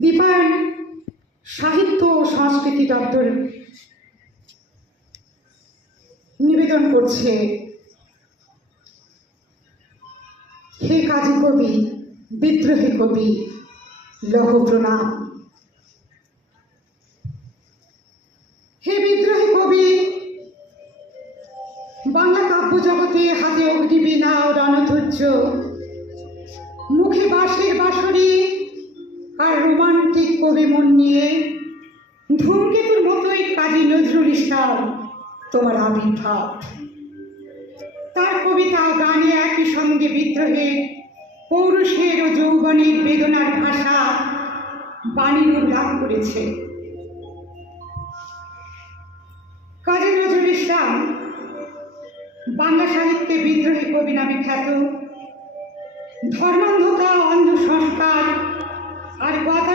দীপায়ন সাহিত্য ও সংস্কৃতি দপ্তর নিবেদন করছে, হে কাজী কবি, বিদ্রোহী কবি, লহ প্রণাম। হে বিদ্রোহী কবি, বাংলা কাব্য জগতে হাতে অগ্নিবীণা ও রণধ্বজ, মুখে বাঁশের বাঁশরি আর রোমান্টিক কবি মন নিয়ে ধূমকেতুর মতোই কাজী নজরুল ইসলাম তোমার আবির্ভাব। তার কবিতা গানে একই সঙ্গে বিদ্রোহের, পৌরুষের ও যৌবনের বেদনার ভাষা বাণীর লাভ করেছে। কাজী নজরুল ইসলাম বাংলা সাহিত্যে বিদ্রোহী কবি নামে খ্যাত। ধর্মান্ধতা, অন্ধ সংস্কার আর গতানুগতিক